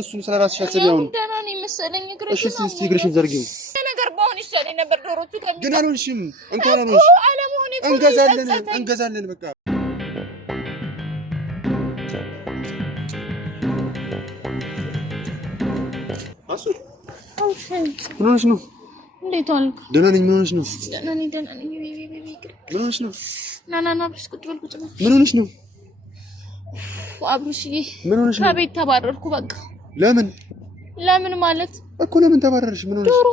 እሱን ስለራስሽ አስቢው ደህና ነኝ መሰለኝ እሺ እስቲ እግርሽን ዘርጊው ነገር ባሁን ይሻለኝ ነበር ዶሮቹ ግን አልሆንሽም እንኳን አልሆንሽ እንገዛለን በቃ አሱ ምን ሆነሽ ነው እንዴት ዋልክ ደህና ነኝ ምን ሆነሽ ነው ደህና ነኝ ምን ሆነሽ ነው ና ብስኩት በልኩት ምን ሆነሽ ነው አብሩሽዬ ምን ሆነሽ ነው ከቤት ተባረርኩ በቃ ለምን ማለት እኮ ለምን ተባረርሽ ምን ሆነሽ ዶሮ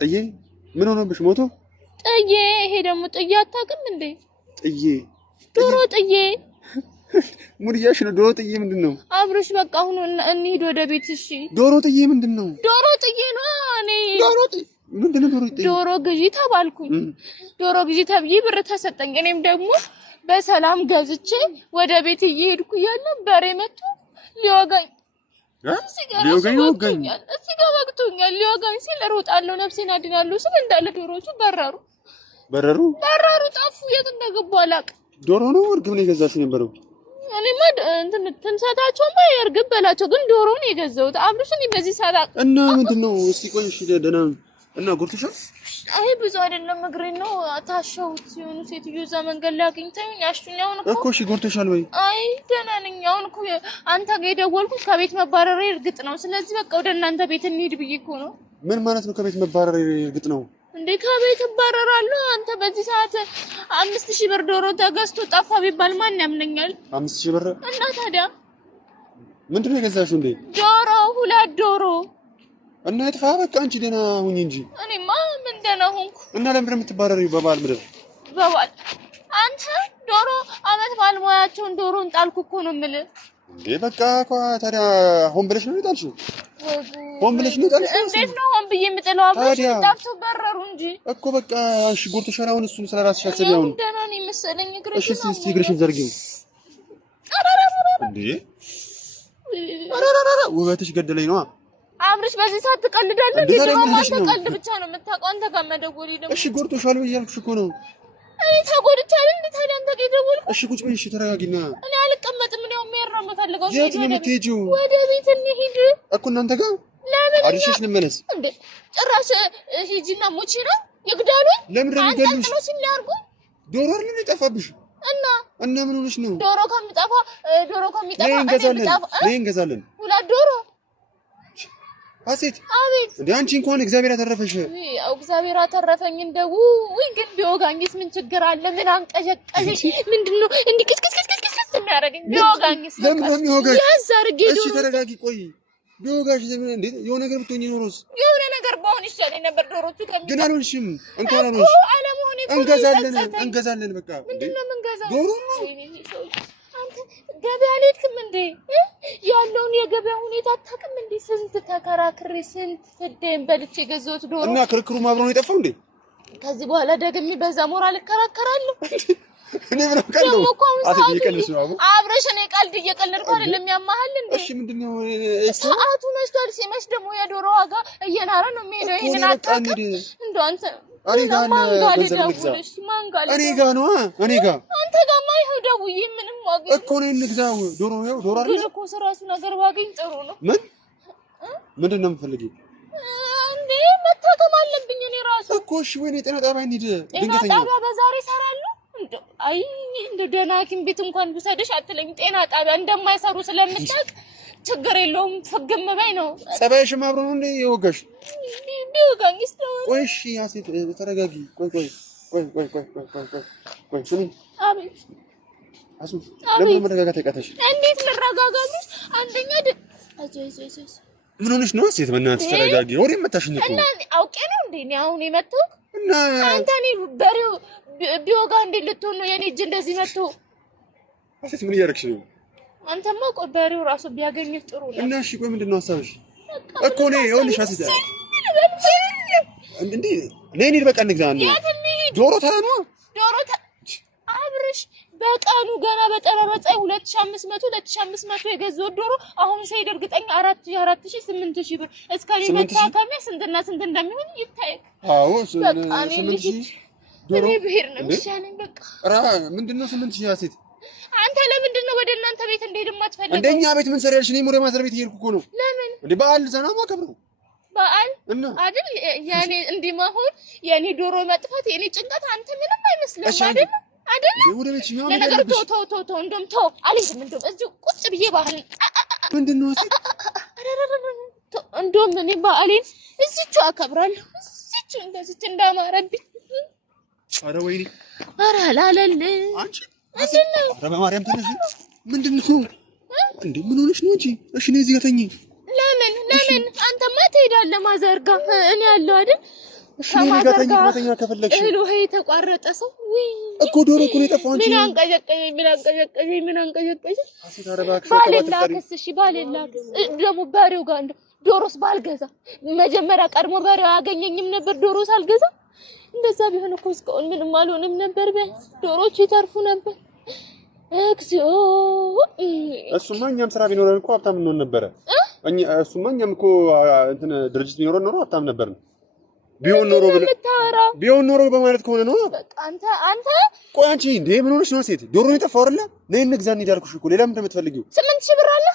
ጥዬ ምን ሆነብሽ ሞቶ ጥዬ ይሄ ደግሞ ጥዬ አታውቅም እንዴ ጥዬ ዶሮ ጥዬ ሙሪያሽ ነው ዶሮ ጥዬ ምንድነው አብሩሽ በቃ አሁን እንሂድ ወደ ቤት እሺ ዶሮ ጥዬ ምንድነው ዶሮ ጥዬ ነው እኔ ዶሮ ጥዬ ምንድነው ዶሮ ጥዬ ዶሮ ግዢ ተባልኩኝ ዶሮ ግዢ ተብዬ ብር ተሰጠኝ እኔም ደግሞ በሰላም ገዝቼ ወደ ቤት እየሄድኩ ያለ በሬ መጥቶ ሊወጋኝ ሊወጋኛል እስቲ ጋር ሊወጋኝ ሲል እሮጣለሁ ነፍሴን አድናለሁ ስል እንዳለ ዶሮቹ በረሩ ጠፉ የት እንደገቡ አላውቅም ዶሮ ነው እርግብ ነው የገዛሽው የነበረው እኔማ እንትን ትንሳታቸውማ እርግብ በላቸው ግን ዶሮ ነው የገዛሁት አብሩሽን በዚህ ሰዓት እና ምንድነው እስቲ ቆይ እሺ ደህና እና ጎርተሻል አይ ብዙ አይደለም እግሬ ነው ታሸውት ሲሆኑ ሴትዮ እዛ መንገድ ላይ አግኝተኝ ያሽኛው ነው እኮ እሺ ጎርተሻል ወይ አይ ደህና ነኝ አሁን እኮ አንተ ጋር የደወልኩት ከቤት መባረሬ እርግጥ ነው ስለዚህ በቃ ወደ እናንተ ቤት እንሂድ ብዬ እኮ ነው ምን ማለት ነው ከቤት መባረሬ እርግጥ ነው እንዴ ከቤት እባረራለሁ አንተ በዚህ ሰዓት 5000 ብር ዶሮ ተገዝቶ ጠፋ ቢባል ማን ያምነኛል 5000 ብር እና ታዲያ ምንድነው የገዛሽው እንዴ ዶሮ 2 ዶሮ እና ይጥፋ በቃ አንቺ ደህና ሁኚ እንጂ እኔማ ምን ደህና ሆንኩ እና ለምን የምትባረሪው በባል ምድር በባል አንተ ዶሮ አመት ባልሞያቸውን ዶሮን ጣልኩ እኮ ነው የምልህ እንዴ በቃ ታዲያ ሆን ብለሽ ነው የጣልሽው ሆን ብለሽ ነው የጣልሽው እንዴት ነው ሆን ብዬ የምጥለው አብረሽ ጣፍቶ በረሩ እንጂ እኮ በቃ እሺ ጎርተሻል አሁን እሱን ስለራስሽ አስቢው ደህና ነኝ መሰለኝ እሺ እስቲ እግርሽን ዘርጊው እንዴ ውበትሽ ገደለኝ ነው አብርሽ በዚህ ሰዓት ትቀልዳለህ እንዴ ነው ማለት ቀልድ ብቻ ነው የምታውቀው አንተ ጋር መደወል ይደም እሺ ጎርቶሻል ወይ ያልኩሽ እኮ ነው እኔ ተጎድቻለሁ እንዴ ታዲያ አንተ ጋር ደወልኩ እሺ ቁጭ በይ እሺ ተረጋጊና እኔ አልቀመጥም ነው የሚያራ የምፈልገው የት ነው የምትሄጂው ወደ ቤት እንሂድ እኮ እናንተ ጋር ለምን አሪሽሽ ልመለስ እንዴ ጭራሽ ሂጂና ሙቺ ነው ይግዳሉኝ ለምን ነው ይገሉሽ አንተ ነው ሲላርጉ ዶሮ አይደል የጠፋብሽ እና ምን ሆነሽ ነው ዶሮ ከሚጠፋ እንገዛለን 2 ዶሮ አሴት አቤት እንዴ አንቺ እንኳን እግዚአብሔር ያተረፈሽ ያው እግዚአብሔር አተረፈኝ እንደው ወይ ግን ቢወጋኝስ ምን ችግር አለ ምን አንቀዠቀዠኝ ምንድነው እንዲ ቅስቅስቅስቅስ የሚያደርገኝ ቢወጋኝስ ለምን ነው የሚወጋሽ ያዛርጌ እሺ ተረጋጊ ቆይ ቢወጋሽ ለምን እንዴ የሆነ ነገር ብትሆኚ ኖሮስ የሆነ ነገር ባሁን ይሻለኝ ነበር ዶሮቹ ግን አልሆንሽም እንኳን አልሆንሽ እንገዛለን በቃ ምንድነው የምንገዛው ዶሮ ነው ገበያ አልሄድክም እንዴ ያለውን የገበያ ሁኔታ አታውቅም እንዴ ስንት ተከራክሬ ስንት ፍዴን በልቼ የገዛሁት ዶሮ እና ክርክሩ ማብሮ ነው የጠፋው እንዴ ከዚህ በኋላ ደግሜ በዛ ሞራል እከራከራለሁ እኔ ምን አውቃለሁ አትይ እየቀለድሽ ነው አብረሽ እኔ ቀልድ እየቀለድኩ አይደለም ያማሃል እንዴ እሺ ምንድነው ሰዓቱ መሽቷል ሲመሽ ደግሞ የዶሮ ዋጋ እየናረ ነው የሚሄደው ይሄንን አታውቅም እንደው አንተ እኔ ጋር ነው እኔ ጋር አንተ ጋር ማይሆን ደውዬ ምንም ዋጋ እኮ ነው እንግዛው ዶሮ አይደል እኮ ስራሱ ነገር ባገኝ ጥሩ ነው ምንድነው የምፈልገው እንዴ መታከም አለብኝ እኔ ራሱ እኮ እሺ ወይኔ ጤና ጣቢያ እንሂድ ድንገተኛ ጤና ጣቢያ በዛሬ እሰራለሁ አይ እንደ ደህና ሐኪም ቤት እንኳን ብሰድሽ አትለኝ ጤና ጣቢያ እንደማይሰሩ ስለምታውቅ ችግር የለውም ፍግም በይ ነው ጸባይሽም አብሮ ነው እንዴ የወጋሽ ቢወጋኝስ ቆይ እሺ አሴት ተረጋጊ ቆይ ስሚ አቤት አሱ ለምን መረጋጋት ያቃተሽ እንዴት ልረጋጋልሽ አንደኛ አይዞህ ምን ሆነሽ ነው አሴት በእናትሽ ተረጋጊ ወሬ መታሽኝ እኮ እና አውቄ ነው እንዴ እኔ አሁን የመጣው እና አንተ እኔ በሬው ቢወጋ እንዴ ልትሆን ነው የኔ እጅ እንደዚህ መጥቶ አሴት ምን እያደረግሽ ነው አንተማ ቆይ በሬው ራሱ ቢያገኝ ጥሩ ነው እና እሺ ቆይ ምንድነው ሐሳብሽ እኮ ነው ይኸውልሽ አሴት እንዴ ነይ በቃ እንግዛና ዶሮ ታኑ አብርሽ በቀኑ ገና በጠረረጻይ 2500 የገዛው ዶሮ አሁን ሳይድ እርግጠኛ 4000 8000 ብር እስከኔ መታከሚያ ስንትና ስንት እንደሚሆን ይታየክ አዎ 8000 ዶሮ ብሄር ነው የሚሻለኝ በቃ ምንድነው 8000 አሴት አንተ ለምንድን ነው ወደ እናንተ ቤት እንድሄድ የማትፈልገው? እንደኛ ቤት ምን ሰሪያልሽ? እኔ ወደ ማዘር ቤት እየሄድኩ እኮ ነው። ለምን? እንደ በዓል ዘና ማከብረው በዓል አይደል? ያኔ እንዲህ መሆን የኔ ዶሮ መጥፋት የኔ ጭንቀት አንተ ምንም አይመስልም አይደል? አይደል? ወደ ቤት ነው ነገር ተው እንደውም ተው አልሄድም። እንደውም እዚሁ ቁጭ ብዬ ባህል ምንድነው እንደውም እኔ በዓሌን እዚቹ አከብራለሁ። እዚቹ እንደዚህ እንዳማረብኝ። ኧረ ወይኔ ኧረ አላለል አንቺ ምንድነው? ኧረ በማርያም ተነሽ። ምንድነው እንዴ? ምን ሆነሽ ነው እንጂ? እሺ ነይ እዚህ ጋር ተኚ። ለምን አንተማ ትሄዳለህ ማዘር ጋር እኔ ያለው አይደል? ከማዘር ጋር ከፈለግሽ እህሉ ሄይ ተቋረጠ ሰው እኮ ዶሮ እኮ ነው የጠፋው። አንቺ ምን አንቀዠቀኝ ባሌላክስ እሺ ባሌላክስ ደግሞ በሬው ጋር እንደው ዶሮስ ባልገዛ መጀመሪያ ቀድሞ በሬው አያገኘኝም ነበር ዶሮ ሳልገዛ። እንደዛ ቢሆን እኮ እስካሁን ምንም አልሆንም ነበር። ቢያንስ ዶሮቹ ይተርፉ ነበር። እግዚኦ እሱማ እኛም ስራ ቢኖረን እኮ ሀብታም እንሆን ነበረ። እሱማ እኛም እኮ እንትን ድርጅት ቢኖረን ኖሮ ሀብታም ነበርን። ቢሆን ኖሮ በማለት ከሆነ ነው። በቃ አንተ ቆይ አንቺ እንዴ ምን ሆነሽ ነው? ሴት ዶሮ ነው የጠፋው አይደለ? ነይ እንግዛ እንሂድ አልኩሽ እኮ። ሌላ ምንድን ነው የምትፈልጊው? 8000 ብር አለ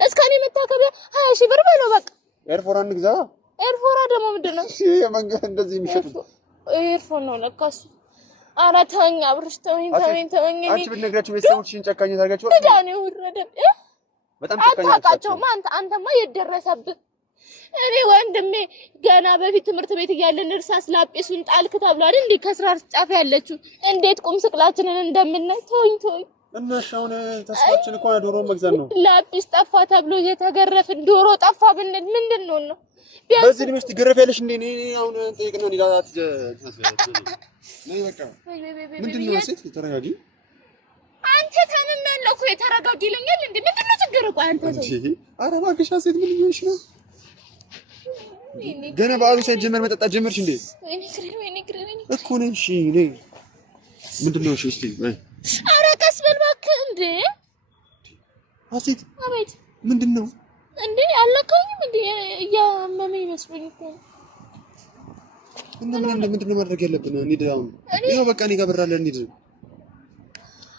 እስከኔ መታከቢያ 20000 ብር በለው በቃ። ኤርፎራ እንግዛ። ኤርፎራ ደግሞ ምንድን ነው? የመንገድ እንደዚህ የሚሸጡት ኤርፎን ነው ለካ እሱ። ኧረ ተወኝ አብርሽ ተወኝ። አንቺ ብትነግራቸው ቤተሰቦችሽን ጨካኝ ታደርጋቸው። ዳኔ ወረደ በጣም ጨካኝ ናቸው። አንተማ የደረሰብህ እኔ ወንድሜ ገና በፊት ትምህርት ቤት እያለን እርሳስ ላጲሱን ጣልክ ተብሎ አይደል እንዴ ከስራር ጫፍ ያለችው እንዴት ቁም ስቅላችንን እንደምናይ። ተወኝ እና ሻውን ተስፋችን እኮ ዶሮ መግዛት ነው። ላጲስ ጠፋ ተብሎ የተገረፍን ዶሮ ጠፋ ብንል ምንድነው ነው? በዚህ ልምሽ ትገረፊያለሽ እንዴ? እኔ አሁን ጠይቅና ኒላታት ነይ በቃ ምንድነው? ሴት ተረጋጊ። አንተ ታምናለህ እኮ የተረጋጊ ይለኛል እንዴ? ምንድነው ችግር? ቆይ አንተ ሰው ኧረ እባክሽ ሴት ምን ይሆንሽ ነው? ገና በዓሉ ሳይጀመር መጠጣት ጀመርሽ እንዴ? ወይኔ ግሬ እኮ ነኝ። እሺ ነይ ምንድነው? እሺ እስቲ ኧረ ቀስ በል እባክህ እንዴ። ሀሴት አቤት። ምንድነው እንዴ? አልነካኝም እንዴ? እያመመኝ መስሎኝ እኮ እና ምንድነው ማድረግ ያለብን? እንሂድ አሁን። ይኸው በቃ እኔ ጋር ብር አለ እንሂድ።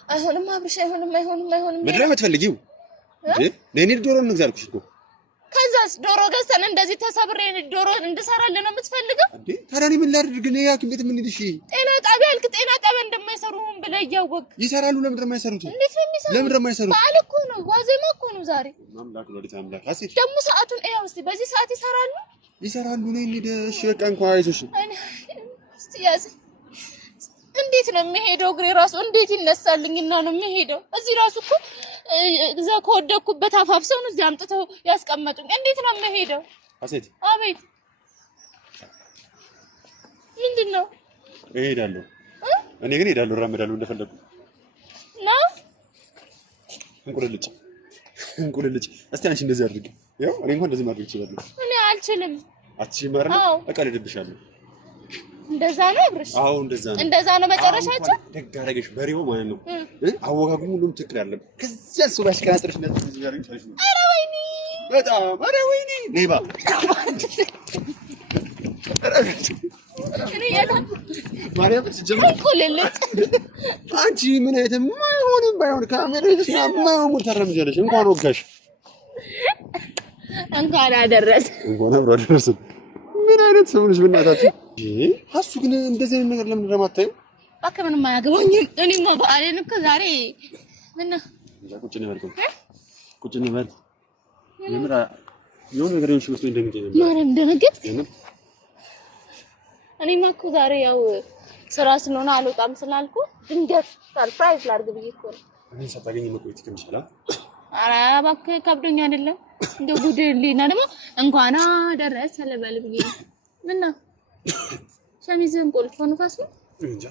አይሆንም አብርሽ አይሆንም። ምንድን ነው የምትፈልጊው እንዴ? ነይ ዶሮ እንግዛ አልኩሽ እኮ። ከዛስ ዶሮ ገዝተን እንደዚህ ተሰብሬ ዶሮ እንድሰራልህ ነው የምትፈልገው እንዴ? ታዲያ እኔ ምን ላድርግ? ነይ ሐኪም ቤት ምን ልሂድ? እሺ ጤና ጣቢያ አልክ። ጤና ጣቢያ እንደማይሰሩም ብለህ እያወቅህ ይሰራሉ። ለምንድን ነው የማይሰሩት? እንዴት ነው የሚሰሩት? ለምንድን ነው የማይሰሩት? በዓል እኮ ነው፣ ዋዜማ እኮ ነው ዛሬ። አምላክ ሀሴት ደግሞ ሰዓቱን እያው እስቲ በዚህ ሰዓት ይሰራሉ። ነይ እንሂድ። እሺ በቃ እንኳን አይዞሽ። እስቲ ያዝ። እንዴት ነው የሚሄደው? እግሬ ራሱ እንዴት ይነሳልኝና ነው የሚሄደው? እዚህ ራሱ እኮ እዛ ከወደኩበት አፋፍሰው ነው እዚህ አምጥተው ያስቀመጡኝ። እንዴት ነው የሚሄደው? ሀሴት አቤት። ምንድነው? እሄዳለሁ። እኔ ግን እሄዳለሁ፣ እራመዳለሁ እንደፈለኩ ነው። እንቁልልጭ እስቲ አንቺ እንደዚህ አድርጊ። ያው እኔ እንኳን እንደዚህ ማድረግ እችላለሁ። እኔ አልችልም። አትችይም አይደል? እቀልድብሻለሁ። እንደዛ ነው አብርሽ? አዎ እንደዛ ነው መጨረሻቸው። ደግ አደረገሽ። በሬው ማለት ነው አወጋጉ ሁሉም ትክክል አይደለም። ከዚያ ሰው ያስቀናጥርሽ ነው እንደዚህ ያደርግ ታሪፍ ነው። ኧረ ወይኔ በጣም ኧረ ወይኔ ሌባ እኔ ያታ ማርያም ሲጀምር ቁልልጭ አንቺ ምን አይነት ማይሆንም ባይሆን ካሜራ ይተስና ማይሆን ተረምጀለሽ። እንኳን ወጋሽ እንኳን አደረሰ አብሮ አደረሰ። ምን አይነት ሰው ነሽ በእናታችሁ? ሀሱ ግን እንደዚህ አይነት ነገር ለምን እንደማታዩ እባክህ። ምንም አያገባኝም። እኔማ በዓልን እኮ ዛሬ ምን ቁጭ ነው ያልኩት። ቁጭ ነው ማለት የምራ የሆነ ነገር ነው ሽመስሎኝ እንደምትይ ነበር። ማርያም ደነገጥ። እኔማ እኮ ዛሬ ያው ስራ ስለሆነ አልወጣም ስላልኩ ድንገት ሰርፕራይዝ ላድርግ ብዬ እኮ ነው። እኔ ሳታገኝ መቆየት ይከምሻላ። ኧረ እባክህ ከብዶኝ አይደለም እንደው ጉድልና ደግሞ እንኳን አደረሰ ልበል ብዬ ነው። ምን ነው ሸሚዝን ቁልፍ ንፋስ ነው እንጃ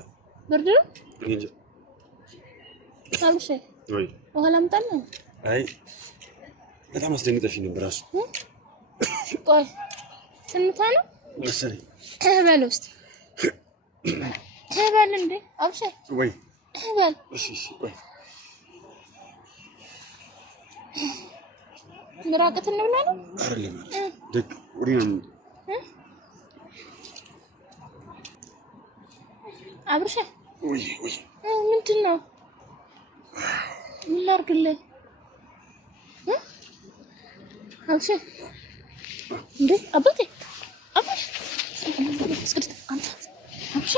ብርድ ነው እንጃ። አብሽ ወይ በኋላ አምጣልኝ። አይ በጣም አስደንግጠሽኝ ነበር እራሱ። ቆይ ስንታ ነው መሰለኝ። በል ውስጥ በል እንዴ አብሽ ወይ በል እሺ ቆይ ምራቅት እንብላ ነው አይደለም ደግ ወዲያን አብርሽ ወይ ምንድነው? ምን ላድርግልህ አብሽ እንዴ አባቴ አባሽ እስክት አንተ አብሽ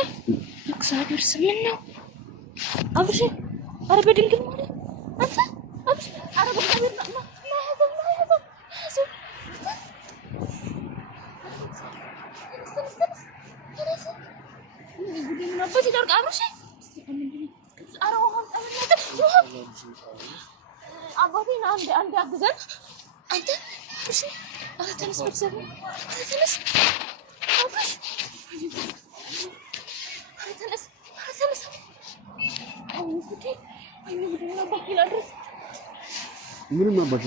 እግዚአብሔር ስምን ነው አብሽ ኧረ በድንግል ማለት አንተ አብሽ ኧረ በእግዚአብሔር ነው አባቴ ደርቅ አብሽ አባቴ አንድ አግዘን አንተ እሺ አተነስ በሰበ አተነስ አባሽ አተነስ ምንም አባሽ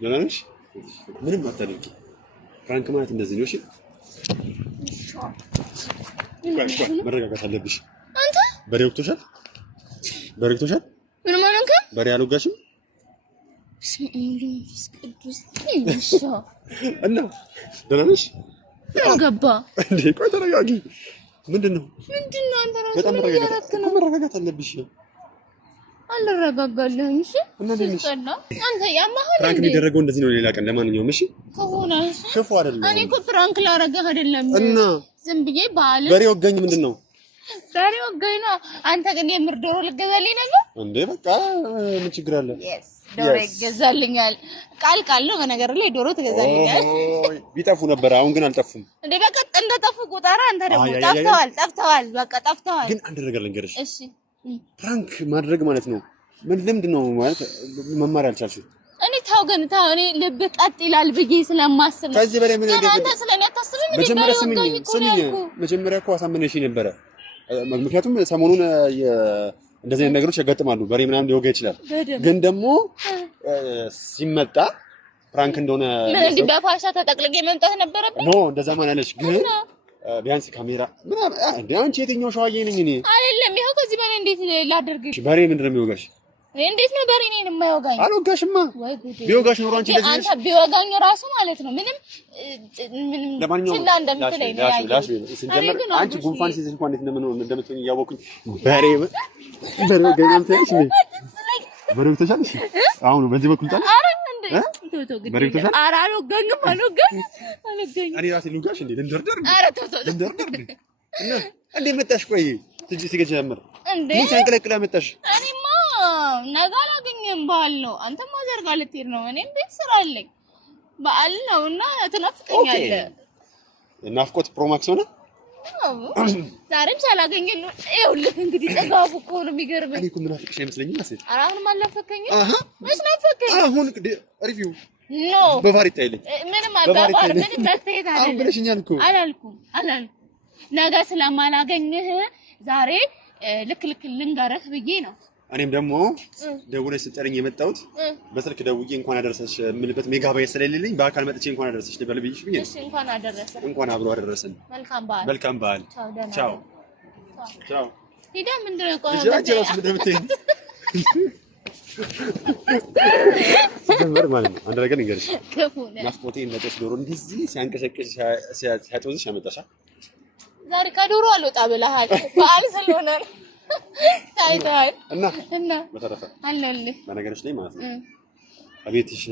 ደህና ነሽ ምንም አታደርጊ ፍራንክ ማለት እንደዚህ ነው እሺ መረጋጋት አለብሽ አንተ በሬ ወቅቶሻል ምን ማለት ነው በሬ አልወጋሽም ስምንስ ቅዱስ እና ደህና ነሽ ገባ እንዴ ቆይ ተረጋጊ ምንድነው አንተ ነው በጣም መረጋጋት አለብሽ አልረጋጋለህም እሺ አንተ ያማኸው ፍራንክ የሚደረገው እንደዚህ ነው ሌላ ቀን ለማንኛውም እሺ ከሆነ ሽፉ አይደለም እኔ እኮ ፍራንክ ላረጋህ አይደለም እና ዝም ብዬ ባል በሬ ወጋኝ ምንድነው በሬ ወጋኝ ነው አንተ ግን የምር ዶሮ ልገዛልኝ ነበር እንዴ በቃ ምን ችግር አለ ዶሮ ይገዛልኛል ቃል ነው በነገር ላይ ዶሮ ትገዛልኛል ቢጠፉ ነበር አሁን ግን አልጠፉም እንዴ በቃ እንደጠፉ ቁጠራ አንተ ደግሞ ጠፍተዋል በቃ ጠፍተዋል ግን አንድ ነገር ልንገርሽ እሺ ፍራንክ ማድረግ ማለት ነው ምንድነው ማለት መማር ያልቻልሽው እኔ ታው እኔ ልብ ቀጥ ይላል ብዬ ስለማስብ ከዚህ በላይ ምን አንተ ስለኔ አታስብም መጀመሪያ እኮ አሳመነሽ ነበር ምክንያቱም ሰሞኑን እንደዚህ አይነት ነገሮች ያጋጥማሉ በሬ ምናምን ሊወጋ ይችላል ግን ደግሞ ሲመጣ ፍራንክ እንደሆነ እንዴ በፋሻ ተጠቅልጌ መምጣት ነበረብኝ ኖ እንደዛ ማን አለሽ ግን ቢያንስ ካሜራ ምናምን እንዴ አንቺ የትኛው ሸዋዬ ነኝ እኔ አይደለም ይሄው ከዚህ በላይ እንዴት ላደርግሽ በሬ ምንድነው የሚወጋሽ እንዴት ነው በሬ እኔን የማይወጋኝ አልወጋሽማ ቢወጋሽ ኖሮ አንቺ እንደዚህ አንተ ቢወጋኝ ራሱ ማለት ነው ምንም ለማንኛውም እንደምትለኝ ነው አንቺ ጉንፋን ሲይዝሽ እንኳን እንደምትሆኝ እያወኩኝ በሬ ገኛም ታይሽ ነው በሬ ተሻለሽ አሁን በዚህ በኩል ታለ በሬ ተሻለ ኧረ አልወጋኝም እኔ ራሴ ልውጋሽ እንዴ ልንደርደር ኧረ ተው እና እንዴ መጣሽ ቆይ ትጂ ሲገጀምር እንዴ ሳይንቀለቅላ መጣሽ እኔማ ነገ አላገኘም በዓል ነው አንተማ ዘርጋ ልትሄድ ነው እኔም ቤት ስራ አለኝ በዓል ነውና ትናፍቀኛለህ ናፍቆት ፕሮማክስ ሆነ ዛሬም ሳላገኝ ነው ይኸውልህ እንግዲህ ጠጋቡ እኮ ነው የሚገርመኝ እኔ እኮ ምናፍቅሽ አይመስለኝም ማለት ኧረ አሁንም አልናፈቀኝም መች ናፈቀኝ አሁን ሪቪው ኖ በቫሪታ ይልኝ ምንም አባባር ምንም መተሄት አሁን ብለሽኛል እኮ አላልኩም ነገ ስለማላገኝህ ዛሬ ልክ ልንገርህ ብዬ ነው እኔም ደግሞ ደውለሽ ስጠሪኝ የመጣሁት በስልክ ደውዬ እንኳን አደረሰሽ የምልበት ሜጋባይት ስለሌለኝ በአካል መጥቼ እንኳን አደረሰሽ ልበል ብዬሽ ብዬ እሺ እንኳን አደረሰሽ እንኳን አብሮ አደረሰን መልካም በዓል ቻው ሂዳ ምንድነው ቆይ ጃጃራስ ምድረምተኝ ጀመር ማለት ነው አንድ ነገር እንገርሽ ናፍቆቴ እንደተስ ዶሮ እንደዚህ ሲያንቀሸቅሽ ሲያጦዝሽ ያመጣሻ ዛሬ ከዶሮ አልወጣ ብለሃል በዓል ስለሆነ ታይቷል እና በተረፈ አለልህ በነገርሽ ላይ ማለት ነው አቤትሽ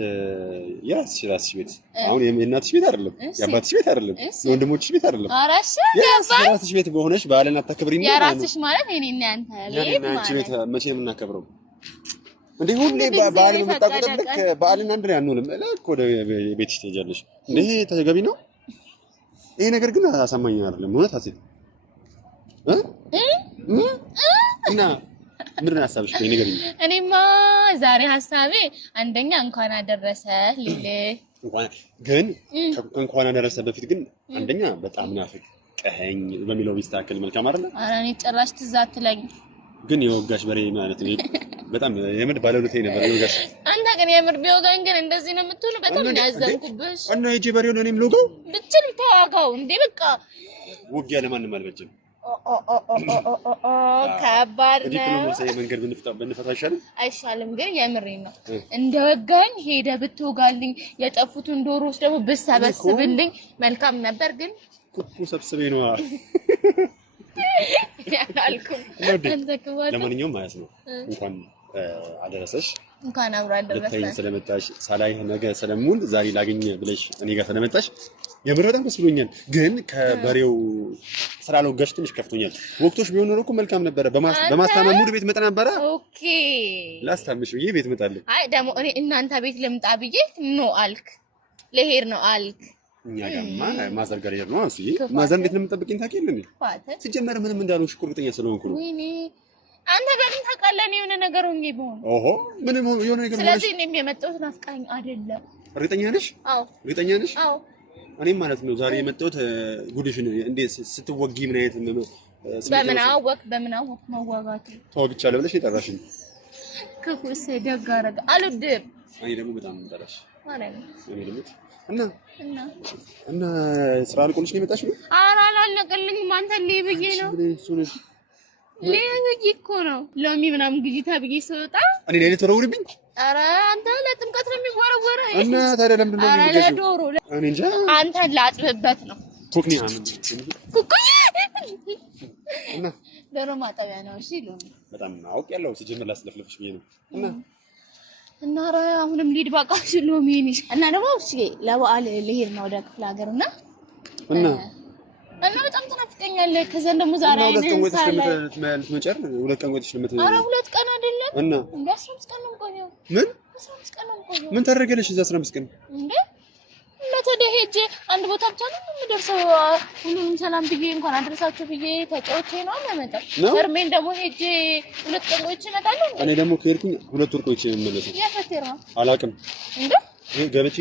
የራስሽ ቤት አሁን የእናትሽ ቤት አይደለም የአባትሽ ቤት አይደለም የወንድሞችሽ ቤት አይደለም አራሽ የራስሽ ቤት በሆነሽ በዓልን አታከብሪም የራስሽ ማለት እኔና አንተ ቤት ማለት ነው መቼ ነው የምናከብረው እንዴ ሁሌ በዓል በመጣ ቁጥር ልክ በዓልን አንድ ላይ አንውልም እኮ ወደ ቤትሽ ትሄጃለሽ እንዴ ተገቢ ነው ይሄ ነገር ግን አሳማኝ አይደለም እውነት አሴት እና ምንድነው ሐሳብሽ ወይ ንገሪኝ እኔማ ዛሬ ሐሳቤ አንደኛ እንኳን አደረሰህ ልልህ ግን እንኳን አደረሰ በፊት ግን አንደኛ በጣም ናፍቀኸኝ በሚለው ቢስተካከል መልካም አይደለም ኧረ እኔ ጭራሽ ትዝ አትለኝ ግን የወጋሽ በሬ ማለት ነው በጣም የምር ባለውለታዬ ነበር የወጋሽ አንተ ግን የምር ቢወጋኝ ግን እንደዚህ ነው የምትሆነው በጣም ያዘንኩብሽ እና እጄ በሬው ነው እኔም ሎጋው ብቻ ተዋጋው እንዴ በቃ ውጊያ ለማንም አልበጀም ከባድ ነው ነው መንገድ ብንፈታ አይሻልም ግን የምሬን ነው እንደወጋኝ ሄደ ብትወጋልኝ የጠፉትን ዶሮዎች ደግሞ ብሰበስብልኝ መልካም ነበር ግን ኩኩ ሰብስቤ ነው ያላልኩም አንተ ከወጣ ለማንኛውም ማለት ነው እንኳን አደረሰሽ እንኳን አብሮ አደረሰሽ ለታይ ስለመጣሽ ሳላይ ነገ ስለሙል ዛሬ ላገኘ ብለሽ እኔ ጋር ስለመጣሽ የምር በጣም ደስ ብሎኛል። ግን ከበሬው ስላልወጋሽ ትንሽ ከፍቶኛል። ወቅቶሽ ቢሆን ኖሮ እኮ መልካም ነበረ። በማስታመም ሙሉ ቤት መጣ ነበረ። ኦኬ ላስታምሽ ብዬ ቤት መጣለሁ። አይ ደግሞ እኔ እናንተ ቤት ልምጣ ብዬ ኖ አልክ፣ ለሄር ነው አልክ። እኛ ጋርማ ማዘር ጋር ሄድ ነው አንቺ ማዘር ቤት ለምጠብቂኝ ታውቂያለሽ። ሲጀመር ምንም እንዳልሆንሽ ቁርጠኛ ስለሆንኩ ነው። ወይኔ አንተ በምን ታውቃለህ? የሆነ ነገር ሆኜ ቢሆን ኦሆ ምንም የሆነ ነገር ስለዚህ እኔም የመጣሁት ናፍቃኝ አይደለም። እርግጠኛ ነሽ? አዎ እርግጠኛ ነሽ? አዎ እኔም ማለት ነው ዛሬ የመጣሁት ጉድሽን እንዴት ስትወጊ ምን አይነት በምን አወቅ መዋጋቱ ተወግቻለሁ ብለሽ የጠራሽኝ ክፉስ ደግ አደረገ አልወድም። እኔ ደግሞ በጣም እንጠራሽ ማለት ነው። እኔ ደግሞ እና ስራ አልቆልሽ ነው የመጣሽው? ኧረ አላለቀልኝም። አንተ ልብዬ ነው ልብዬ እኮ ነው ሎሚ ምናምን ግዢ ተብዬ ስወጣ እኔ ላይ ተወረውርብኝ። ኧረ አንተ ለጥምቀት ነው የሚወረወረው እና ታዲያ ለምንድን ነው የሚገዛው? ለዶሮ እኔ እንጃ አንተን ላጥብበት ነው። ኩክኒ አምን ኩኩዬ እና ዶሮ ማጠቢያ ነው። እሺ ሎሚ በጣም አውቄያለሁ። ሲጀምር ላስለፍልፍሽ ብዬ ነው። እና ኧረ አሁንም ሊድ ባቃሽ ሎሚ ነሽ እና ደግሞ እሺ ለበዓል ልሄድ ነው ወደ ክፍለ ሀገር እና በጣም ትናፍቀኛለህ። ከዛ ደግሞ ዛሬ አይነን ሳለ ሁለት ቀን ቆይተሽ ልትመጪ? ኧረ ሁለት ቀን አይደለም እና 15 ቀን ነው የምቆየው። ምን 15 ቀን ነው የምቆየው? ምን ታደርጊያለሽ እዛ 15 ቀን? እንዴ ለተደ ሄጄ አንድ ቦታ ብቻ ነው የምደርሰው። ሁሉንም ሰላም ብዬ እንኳን አደረሳችሁ ብዬ ተጫውቼ ነው የምመጣው። እርሜን ደግሞ ሄጄ ሁለት ቀን ቆይቼ እመጣለሁ። እኔ ደግሞ ከሄድኩኝ 2 ወር ቆይቼ ነው የምመለሰው። ያፈቴር ነው አላውቅም እንዴ ገብቼ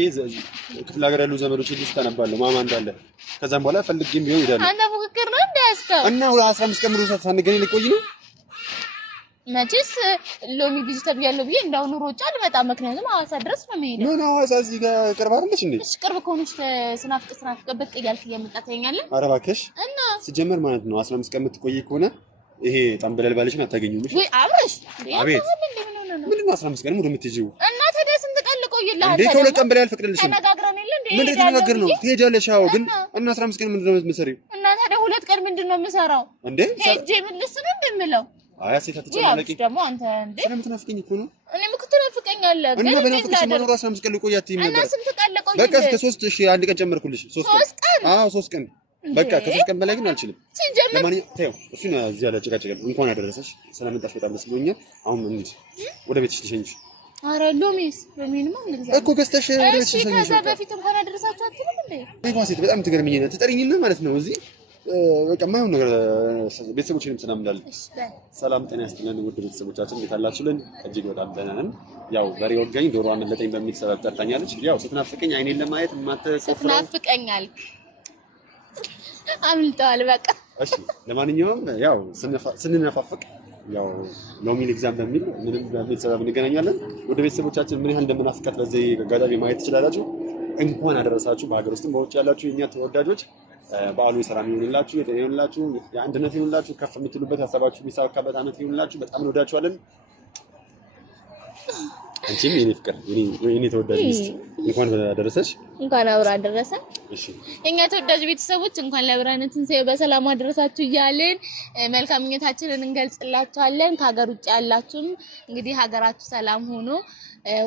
ክፍለ ሀገር ያሉ ዘመዶች ሊስት አነባለሁ ማማ እንዳለ። ከዛም በኋላ ፈልጌም ቢሆን ይሄዳል። አንተ ፉክክር ነው እንዳያስከው እና 15 ቀን ሙሉ ሳንገናኝ ልቆይ ነው። መቼስ ሎሚ ግዢ ተብያለሁ ብዬ እንዳሁኑ ሮጫ አልመጣም። ምክንያቱም ሐዋሳ ድረስ ነው የምሄደው። ምን ሐዋሳ እዚህ ጋር ቅርብ አይደለች እንዴ? እሺ ቅርብ ከሆነች ስናፍቅ ብቅ እያልክ እየመጣ ትገኛለህ። ኧረ እባክሽ እና ሲጀመር ማለት ነው 15 ቀን የምትቆይ ከሆነ ይሄ ጠንበለል ባልሽን አታገኙም። እሺ ወይ አብረሽ አቤት ምንድን ነው 15 ቀን ሙሉ የምትይጂው? እና ታዲያ ስንት ቀን ልቆይልህ? እንዴ ከሁለት ቀን በላይ አልፈቅድልሽም። ተነጋግረን የለ እንዴ? ምንድን ነው ተነጋግረን ነው? ትሄጃለሽ። አዎ ግን እና 15 ቀን ምንድን ነው የምትሰሪው? እና ታዲያ ሁለት ቀን ምንድን ነው የምሰራው? እንዴ ሄጄ ምን ልስን እንደምለው አያ ሴት አትጨማለቂ ደግሞ አንተ እንዴ ስለምትናፍቀኝ እኮ ነው። እኔም እኮ ትናፍቀኛለህ ግን እና በናፍቅሽ መኖር 15 ቀን ልቆይ አትይም ነበር። እና ስንት ቀን ልቆይ? በቃ እስከ 3 እሺ አንድ ቀን ጨመርኩልሽ። 3 ቀን አዎ 3 ቀን በቃ ከ3 ቀን በላይ ግን አልችልም። ለማንኛውም ተይው እሱን እዚህ ያለ ጭቃጭቃል። እንኳን አደረሰሽ ስለመጣሽ በጣም ደስ ብሎኛል። አሁን እንሂድ ወደ ቤትሽ ልሸኝሽ። ኧረ ሎሚስ ሎሚንማ እንግዛ እኮ ገዝተሽ ወደ ቤትሽ ልሸኝሽ። ከዛ በፊት እንኳን አደረሳችሁ አትልም እንዴ? አይዋ ሴት በጣም ትገርምኝና ትጠሪኝና ማለት ነው እዚህ በቃ ማይሆን ነገር ቤተሰቦችንም ሰላም እንዳለ። ሰላም ጤና ይስጥልን ውድ ቤተሰቦቻችን እንዴት አላችሁልን? እጅግ በጣም ደህና ነን። ያው በሬ ወጋኝ ዶሮ አመለጠኝ በሚል ሰበብ ጠርታኛለች። ያው ስትናፍቀኝ አይኔን ለማየት የማትሰፍረው ስትናፍቀኛል አምልጠዋል በቃ። እሺ ለማንኛውም ያው ስንነፋፍቅ ያው ሎሚን ኤግዛም በሚል ምንም በሚል ሰበብ እንገናኛለን። ወደ ቤተሰቦቻችን ምን ያህል እንደምናፍቃት በዚህ አጋጣሚ ማየት ትችላላችሁ። እንኳን አደረሳችሁ። በሀገር ውስጥም በውጭ ያላችሁ የኛ ተወዳጆች በዓሉ የሰላም ይሁንላችሁ፣ የጤና ይሁንላችሁ፣ የአንድነት ይሁንላችሁ፣ ከፍ የምትሉበት ሀሳባችሁ የሚሳካበት ዓመት ይሁንላችሁ። በጣም እንወዳችኋለን። አንቺም የኔ ፍቅር የኔ ተወዳጅ ሚስት እንኳን አደረሰሽ። እንኳን አብራ አደረሰ። እሺ የኛ ተወዳጅ ቤተሰቦች እንኳን ለብርሃነ ትንሣኤው በሰላም አደረሳችሁ እያልን መልካም ምኞታችንን እንገልጽላችኋለን። ከሀገር ውጭ ያላችሁም እንግዲህ ሀገራችሁ ሰላም ሆኖ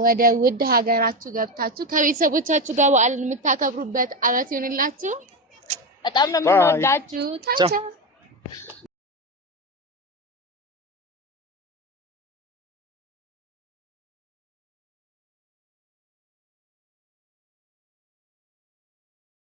ወደ ውድ ሀገራችሁ ገብታችሁ ከቤተሰቦቻችሁ ጋር በዓልን የምታከብሩበት ዓመት ይሁንላችሁ። በጣም ነው የምንወዳችሁ። ታቻ